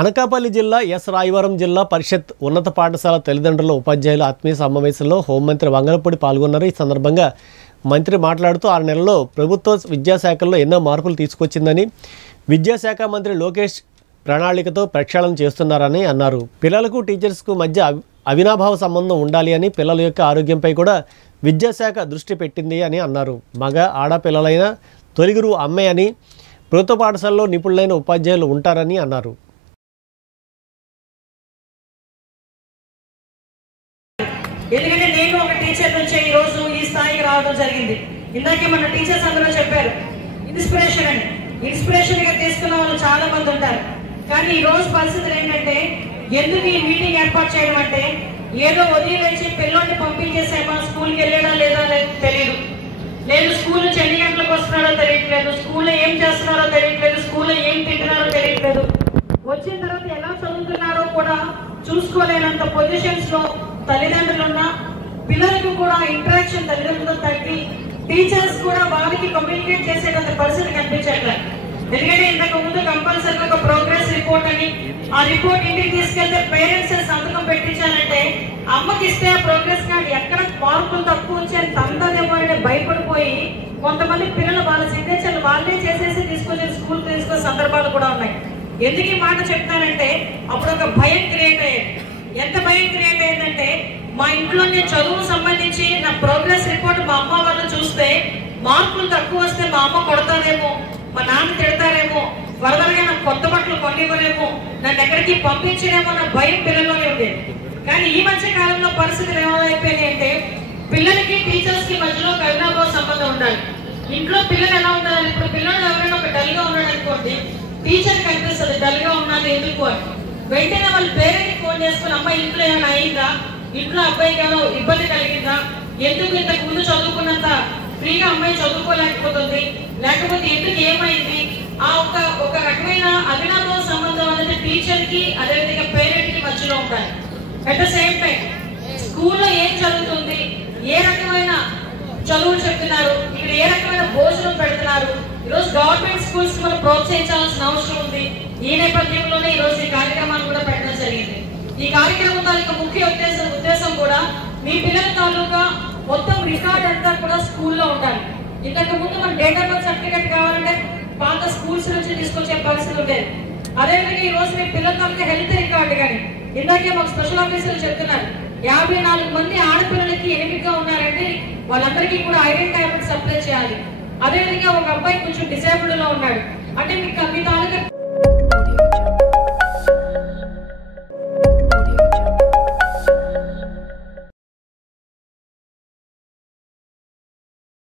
అనకాపల్లి జిల్లా ఎస్ రాయవరం జిల్లా పరిషత్ ఉన్నత పాఠశాల తల్లిదండ్రుల ఉపాధ్యాయుల ఆత్మీయ సమావేశంలో హోంమంత్రి వంగలపూడి పాల్గొన్నారు. ఈ సందర్భంగా మంత్రి మాట్లాడుతూ 6 నెలల్లో ప్రభుత్వ విద్యాశాఖల్లో ఎన్నో మార్పులు తీసుకొచ్చిందని, విద్యాశాఖ మంత్రి లోకేష్ ప్రణాళికతో ప్రక్షాళన చేస్తున్నారని అన్నారు. పిల్లలకు టీచర్స్కు మధ్య అవినాభావ సంబంధం ఉండాలి అని, పిల్లల యొక్క ఆరోగ్యంపై కూడా విద్యాశాఖ దృష్టి పెట్టింది అని అన్నారు. మగ ఆడపిల్లలైన తొలి గురువు అమ్మే అని, ప్రభుత్వ పాఠశాలలో నిపుణులైన ఉపాధ్యాయులు ఉంటారని అన్నారు. ఎందుకంటే నేను ఒక టీచర్ నుంచి ఈ రోజు ఈ స్థాయికి రావడం జరిగింది. ఇందాకే మన టీచర్స్ అందరూ చెప్పారు ఇన్స్పిరేషన్ అని. ఇన్స్పిరేషన్ గా తీసుకున్న వాళ్ళు చాలా మంది ఉంటారు. కానీ ఈ రోజు పరిస్థితులు ఏంటంటే, ఎందుకు ఈ మీటింగ్ ఏర్పాటు చేయడం అంటే, ఏదో వదిలేసి పిల్లల్ని పంపించేసేమా, స్కూల్కి వెళ్ళాడా లేదా తెలియదు, లేదు స్కూల్ నుంచి ఎన్ని గంటలకు వస్తున్నారో తెలియట్లేదు, స్కూల్లో ఏం చేస్తున్నారో తెలియట్లేదు, స్కూల్లో ఏం తింటున్నారో తెలియట్లేదు, వచ్చిన తర్వాత ఎలా చదువుతున్నారో కూడా చూసుకోలేనంత పొజిషన్స్ లో తల్లిదండ్రులు ఉన్న పిల్లలకు కూడా ఇంటరాక్షన్ తల్లిదండ్రులతో తగ్గి టీచర్స్ కూడా వారికి కమ్యూనికేట్ చేసేటంత పరిస్థితి కనిపించట్లేదు. ఎందుకంటే ఇంతకు ముందు కంపల్సరీగా ఒక ప్రోగ్రెస్ రిపోర్ట్ అని, ఆ రిపోర్ట్ ఇంటికి తీసుకెళ్తే పేరెంట్స్ సంతకం పెట్టించాలంటే అమ్మకి ఇస్తే ఆ ప్రోగ్రెస్ కార్డ్ ఎక్కడ మార్కులు తక్కువ వచ్చే తందదేమో అని భయపడిపోయి కొంతమంది పిల్లలు వాళ్ళ సిగ్నేచర్లు వాళ్ళే చేసేసి తీసుకొచ్చి స్కూల్ తీసుకొచ్చే సందర్భాలు కూడా ఉన్నాయి. ఎందుకు ఈ మాట చెప్తానంటే, అప్పుడు ఒక భయం క్రియేట్ అయ్యేది. ఎంత భయం క్రియేట్ అయ్యిందంటే, మా ఇంట్లో నేను చదువు సంబంధించి నా ప్రోగ్రెస్ రిపోర్ట్ మా అమ్మ వాళ్ళు చూస్తే మార్కులు తక్కువ వస్తే మా అమ్మ కొడతారేమో, మా నాన్న తిడతారేమో, వరదలుగా నాకు కొత్త బట్టలు కొనివ్వరేమో, నన్ను ఎక్కడికి పంపించరేమో నా భయం పిల్లల్లోనే ఉండేది. కానీ ఈ మధ్య కాలంలో పరిస్థితులు ఏమైపోయినాయి అంటే, పిల్లలకి టీచర్స్ కి మధ్యలో కవినాభావ సంబంధం ఉండాలి. ఇంట్లో పిల్లలు ఎలా ఉండాలి? ఇప్పుడు పిల్లలు ఎవరైనా ఒక డల్ గా ఉన్నాడు అనుకోండి, టీచర్ కనిపిస్తుంది డల్ గా ఉన్నాను ఎందుకు అని. వెంటనే వాళ్ళు పేరెంట్కి ఫోన్ చేసుకుని, అమ్మాయి ఇంట్లో ఏమైనా అయిందా, ఇంట్లో అబ్బాయి ఏమైనా ఇబ్బంది కలిగిందా, ఎందుకు ఇంతకు ముందు చదువుకున్నంత ఫ్రీగా అమ్మాయి చదువుకోలేకపోతుంది, లేకపోతే ఎందుకు ఏమైంది, ఆ ఒక రకమైన అవినాభావ సంబంధం అనేది టీచర్ కి అదేవిధంగా పేరెంట్ కి మధ్యలో ఉండాలి. అట్ ద సేమ్ టైం స్కూల్లో ఏం జరుగుతుంది, ఏ రకమైన చదువులు చెప్తున్నారు, ఇక్కడ ఏ రకమైన భోజనం పెడుతున్నారు, ఈరోజు గవర్నమెంట్ స్కూల్స్ మనం ప్రోత్సహించాల్సిన అవసరం ఉంది. ఈ నేపథ్యంలోనే ఈ రోజు ఈ కార్యక్రమాన్ని కూడా పెట్టడం జరిగింది. ఈ కార్యక్రమం తాలూకా ముఖ్య ఉద్దేశం కూడా మీ పిల్లల తాలూకా మొత్తం రికార్డ్ అంతా కూడా స్కూల్లో ఉండాలి. ఇంతకు ముందు మన డేటా బర్త్ సర్టిఫికేట్ కావాలంటే పాత స్కూల్స్ నుంచి తీసుకొచ్చే పరిస్థితి ఉండేది. అదేవిధంగా ఈ రోజు మీ పిల్లల తాలూకా హెల్త్ రికార్డు కానీ, ఇందాకే మాకు స్పెషల్ ఆఫీసర్లు చెప్తున్నారు 54 మంది ఆడపిల్లలకి ఎనిమిదిగా ఉన్నారంటే వాళ్ళందరికీ కూడా ఐరన్ టాబ్లెట్ సప్లై చేయాలి. అదేవిధంగా ఒక అబ్బాయి కొంచెం డిసేబుల్డ్ లో ఉన్నాడు అంటే మీ తాలూకా